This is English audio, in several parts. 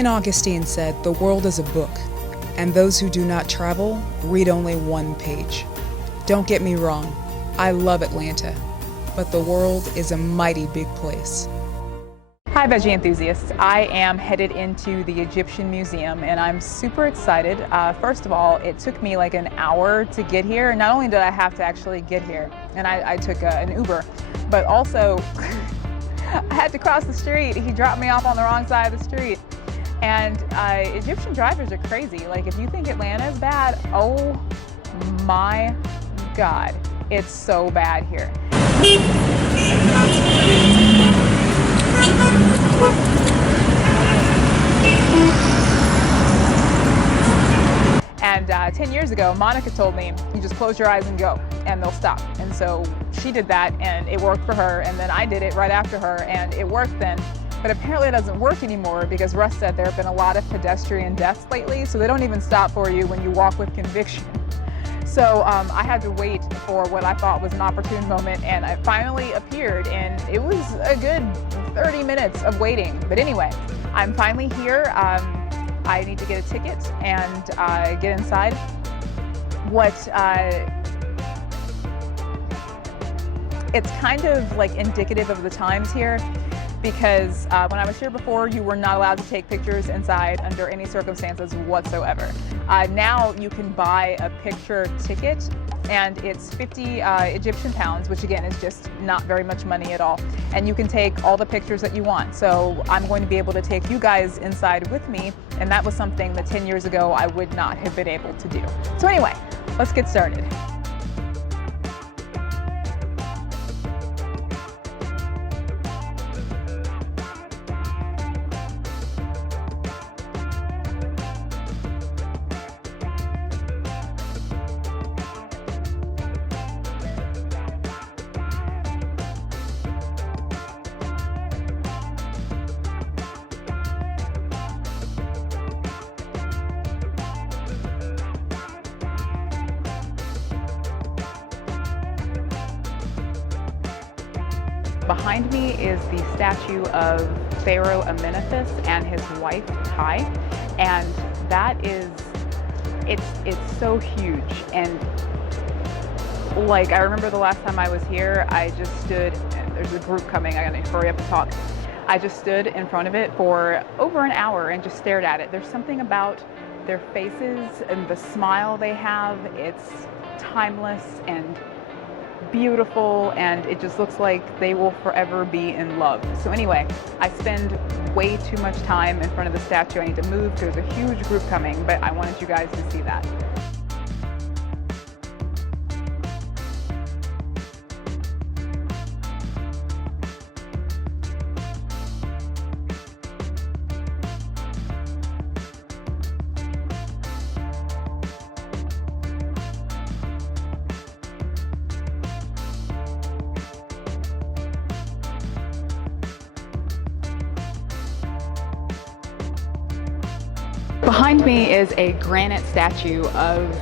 St. Augustine said, "The world is a book, and those who do not travel read only one page." Don't get me wrong, I love Atlanta, but the world is a mighty big place. Hi veggie enthusiasts, I am headed into the Egyptian Museum and I'm super excited. First of all, it took me like an hour to get here. Not only did I have to actually get here, and I took an Uber, but also I had to cross the street. He dropped me off on the wrong side of the street. And Egyptian drivers are crazy. Like, if you think Atlanta is bad, oh my God, it's so bad here. And 10 years ago, Monica told me, you just close your eyes and go, and they'll stop. And so she did that, and it worked for her, and then I did it right after her, and it worked then. But apparently it doesn't work anymore because Russ said there have been a lot of pedestrian deaths lately, so they don't even stop for you when you walk with conviction. So I had to wait for what I thought was an opportune moment, and it finally appeared, and it was a good 30 minutes of waiting. But anyway, I'm finally here. I need to get a ticket and get inside. It's kind of like indicative of the times here, because when I was here before, you were not allowed to take pictures inside under any circumstances whatsoever. Now you can buy a picture ticket, and it's 50 Egyptian pounds, which again is just not very much money at all. And you can take all the pictures that you want. So I'm going to be able to take you guys inside with me, and that was something that 10 years ago I would not have been able to do. So anyway, let's get started. Behind me is the statue of Pharaoh Amenhotep and his wife Tai, and that is, it's so huge. And like, I remember the last time I was here, I just stood, and there's a group coming, I gotta hurry up and talk. I just stood in front of it for over an hour and just stared at it. There's something about their faces and the smile they have. It's timeless and beautiful, and it just looks like they will forever be in love. So anyway, I spend way too much time in front of the statue. I need to move. There's a huge group coming, but I wanted you guys to see that. Behind me is a granite statue of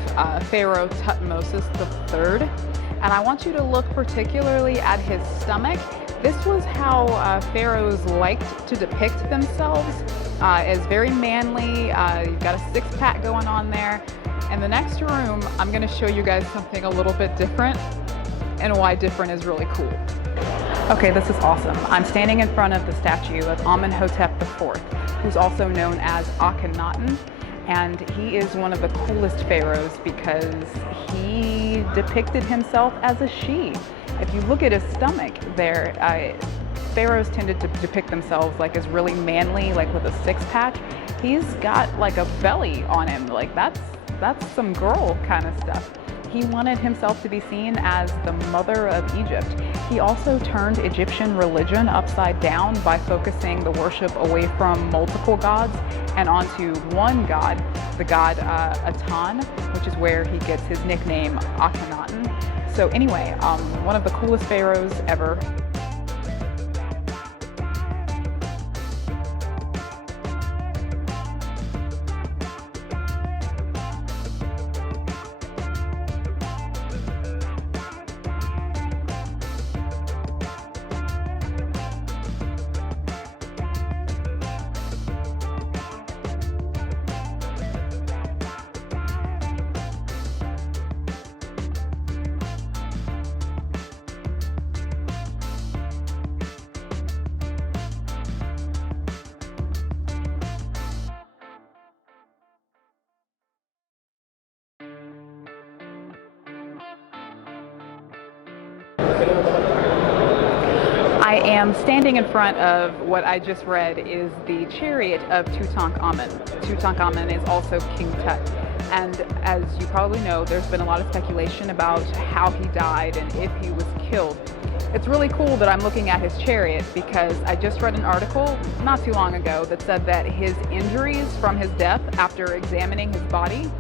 Pharaoh Tutmosis III, and I want you to look particularly at his stomach. This was how pharaohs liked to depict themselves, as very manly. You've got a six-pack going on there. In the next room, I'm going to show you guys something a little bit different, and why different is really cool. Okay, this is awesome. I'm standing in front of the statue of Amenhotep IV, who's also known as Akhenaten, and he is one of the coolest pharaohs because he depicted himself as a she. If you look at his stomach there, pharaohs tended to depict themselves like as really manly, like with a six-pack. He's got like a belly on him, like that's some girl kind of stuff. He wanted himself to be seen as the mother of Egypt. He also turned Egyptian religion upside down by focusing the worship away from multiple gods and onto one god, the god Aten, which is where he gets his nickname Akhenaten. So anyway, one of the coolest pharaohs ever. I am standing in front of what I just read is the chariot of Tutankhamun. Tutankhamun is also King Tut. And as you probably know, there's been a lot of speculation about how he died and if he was killed. It's really cool that I'm looking at his chariot because I just read an article not too long ago that said that his injuries from his death after examining his body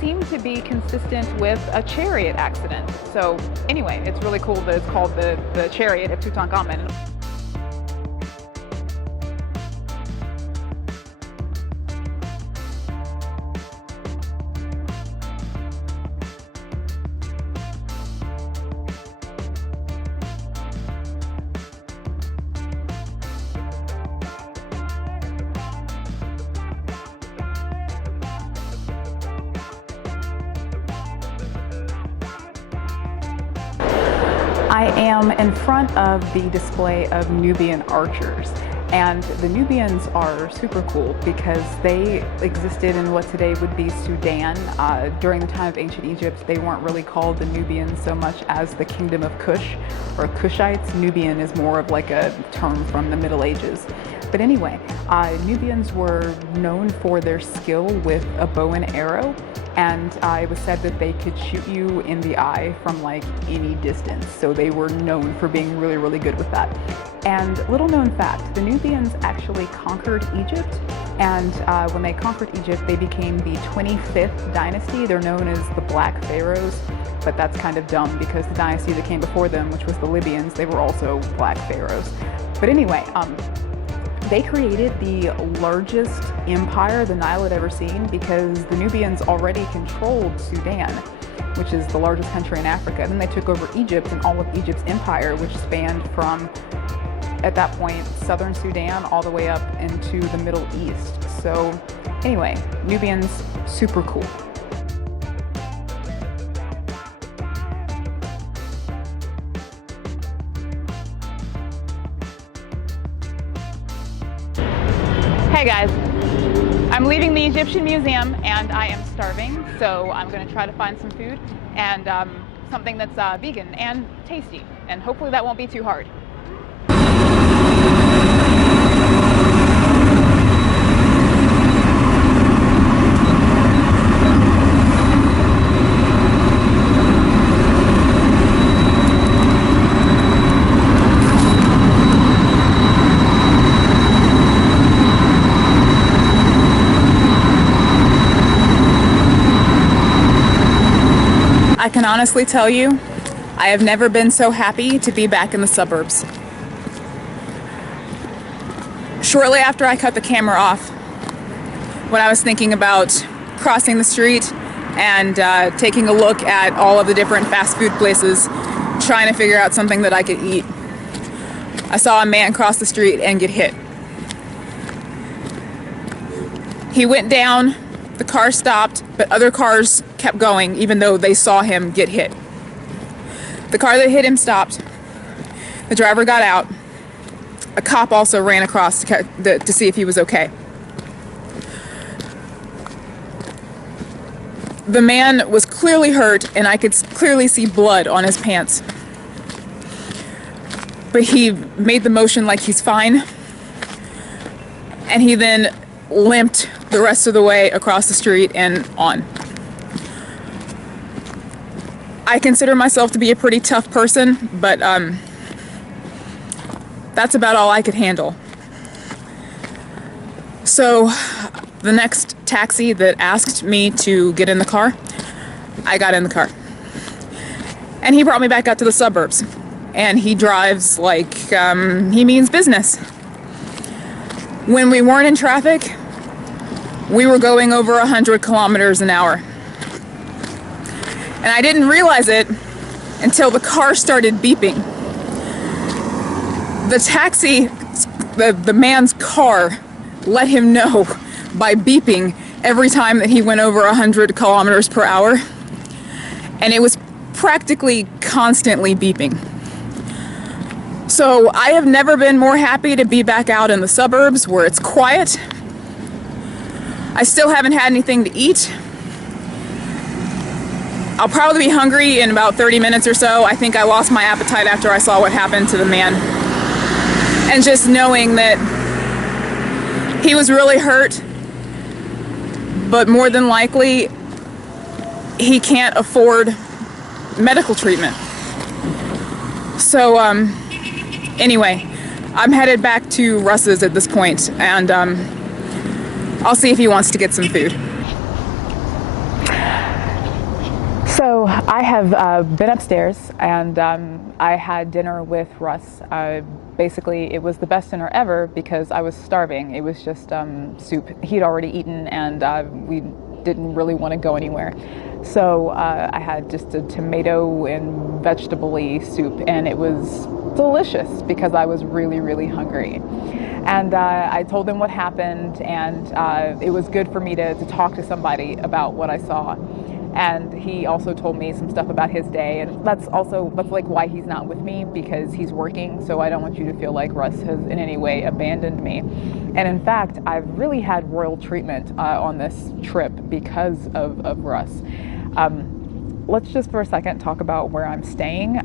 seem to be consistent with a chariot accident. So anyway, it's really cool that it's called the chariot of Tutankhamun. I am in front of the display of Nubian archers, and the Nubians are super cool because they existed in what today would be Sudan. During the time of ancient Egypt, they weren't really called the Nubians so much as the Kingdom of Kush or Kushites. Nubian is more of like a term from the Middle Ages. But anyway, Nubians were known for their skill with a bow and arrow, and it was said that they could shoot you in the eye from like any distance. So they were known for being really, really good with that. And little known fact, the Nubians actually conquered Egypt, and when they conquered Egypt, they became the 25th dynasty. They're known as the Black Pharaohs, but that's kind of dumb because the dynasty that came before them, which was the Libyans, they were also Black Pharaohs. But anyway, they created the largest empire the Nile had ever seen because the Nubians already controlled Sudan, which is the largest country in Africa. Then they took over Egypt and all of Egypt's empire, which spanned from, at that point, southern Sudan all the way up into the Middle East. So anyway, Nubians, super cool. Hey guys, I'm leaving the Egyptian Museum and I am starving, so I'm going to try to find some food and something that's vegan and tasty, and hopefully that won't be too hard. I can honestly tell you, I have never been so happy to be back in the suburbs. Shortly after I cut the camera off, when I was thinking about crossing the street and taking a look at all of the different fast food places, trying to figure out something that I could eat, I saw a man cross the street and get hit. He went down, the car stopped, but other cars kept going even though they saw him get hit. The car that hit him stopped. The driver got out. A cop also ran across to see if he was okay. The man was clearly hurt and I could clearly see blood on his pants. But he made the motion like he's fine. And he then limped the rest of the way across the street and on. I consider myself to be a pretty tough person, but that's about all I could handle. So the next taxi that asked me to get in the car, I got in the car. And he brought me back out to the suburbs. And he drives like he means business. When we weren't in traffic, we were going over 100 kilometers an hour. And I didn't realize it until the car started beeping. The taxi, the man's car let him know by beeping every time that he went over 100 kilometers per hour. And it was practically constantly beeping. So I have never been more happy to be back out in the suburbs where it's quiet. I still haven't had anything to eat. I'll probably be hungry in about 30 minutes or so. I think I lost my appetite after I saw what happened to the man. And just knowing that he was really hurt, but more than likely he can't afford medical treatment. So anyway, I'm headed back to Russ's at this point, and I'll see if he wants to get some food. So I have been upstairs, and I had dinner with Russ. Basically, it was the best dinner ever because I was starving. It was just soup. He'd already eaten, and we didn't really want to go anywhere. So I had just a tomato and vegetable-y soup, and it was delicious because I was really, really hungry. And I told him what happened, and it was good for me to talk to somebody about what I saw. And he also told me some stuff about his day, and that's like why he's not with me, because he's working. So I don't want you to feel like Russ has in any way abandoned me. And in fact, I've really had royal treatment on this trip because of Russ. Let's just for a second talk about where I'm staying.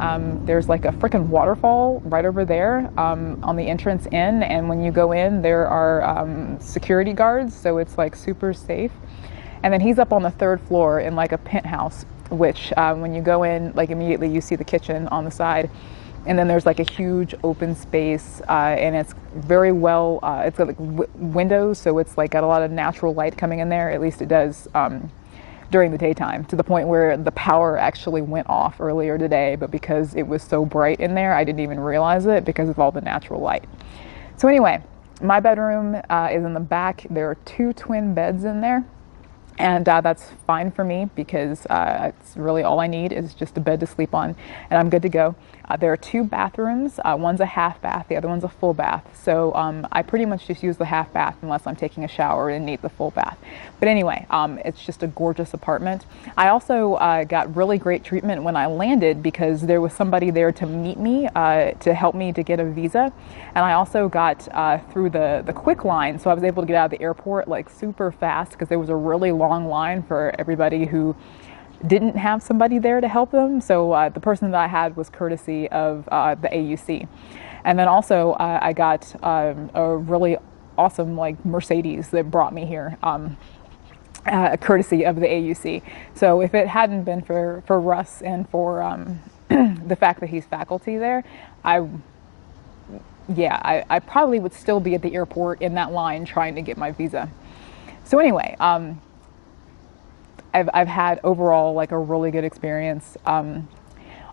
There's like a freaking waterfall right over there on the entrance in, and when you go in, there are security guards, so it's like super safe. And then he's up on the 3rd floor in like a penthouse, which when you go in, like immediately you see the kitchen on the side. And then there's like a huge open space, and it's very well, it's got like windows, so it's like got a lot of natural light coming in there. At least it does during the daytime, to the point where the power actually went off earlier today, but because it was so bright in there, I didn't even realize it because of all the natural light. So anyway, my bedroom is in the back. There are 2 twin beds in there. And that's fine for me because it's really all I need is just a bed to sleep on, and I'm good to go. There are 2 bathrooms. One's a half bath, the other one's a full bath. So I pretty much just use the half bath unless I'm taking a shower and need the full bath. But anyway, it's just a gorgeous apartment. I also got really great treatment when I landed because there was somebody there to meet me, to help me to get a visa. And I also got through the quick line, so I was able to get out of the airport like super fast because there was a really long line for everybody who didn't have somebody there to help them. So the person that I had was courtesy of the AUC. And then also I got a really awesome like Mercedes that brought me here, courtesy of the AUC. So if it hadn't been for Russ and for the fact that he's faculty there, I probably would still be at the airport in that line trying to get my visa. So anyway, I've had overall like a really good experience.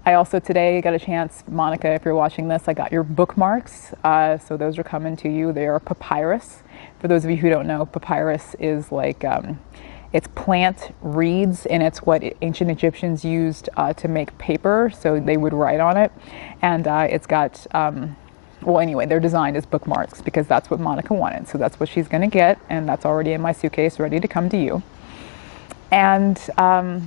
I also today got a chance, Monica, if you're watching this, I got your bookmarks. So those are coming to you. They are papyrus. For those of you who don't know, papyrus is like, it's plant reeds, and it's what ancient Egyptians used to make paper. So they would write on it. And it's got, well, anyway, they're designed as bookmarks because that's what Monica wanted. So that's what she's going to get. And that's already in my suitcase, ready to come to you. And I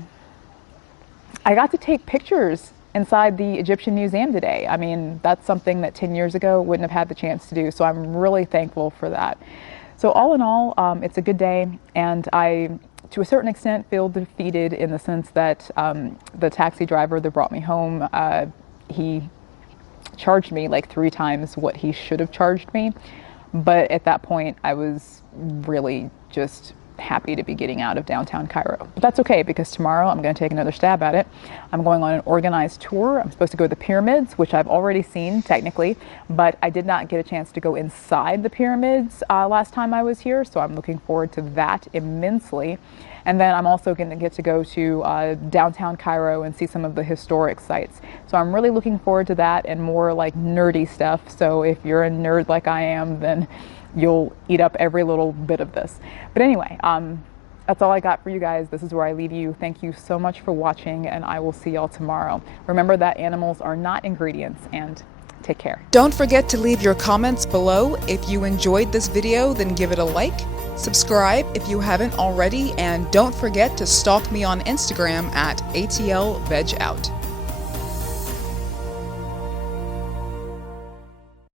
got to take pictures inside the Egyptian Museum today. I mean, that's something that 10 years ago wouldn't have had the chance to do. So I'm really thankful for that. So all in all, it's a good day. And I, to a certain extent, feel defeated in the sense that the taxi driver that brought me home, he charged me like 3 times what he should have charged me. But at that point, I was really just happy to be getting out of downtown Cairo. But that's okay because tomorrow I'm going to take another stab at it. I'm going on an organized tour. I'm supposed to go to the pyramids, which I've already seen technically, but I did not get a chance to go inside the pyramids last time I was here, so I'm looking forward to that immensely. And then I'm also going to get to go to downtown Cairo and see some of the historic sites. So I'm really looking forward to that and more like nerdy stuff. So if you're a nerd like I am, then you'll eat up every little bit of this. But anyway, that's all I got for you guys. This is where I leave you. Thank you so much for watching, and I will see y'all tomorrow. Remember that animals are not ingredients, and take care. Don't forget to leave your comments below. If you enjoyed this video, then give it a like. Subscribe if you haven't already, and don't forget to stalk me on Instagram at ATLVegOut.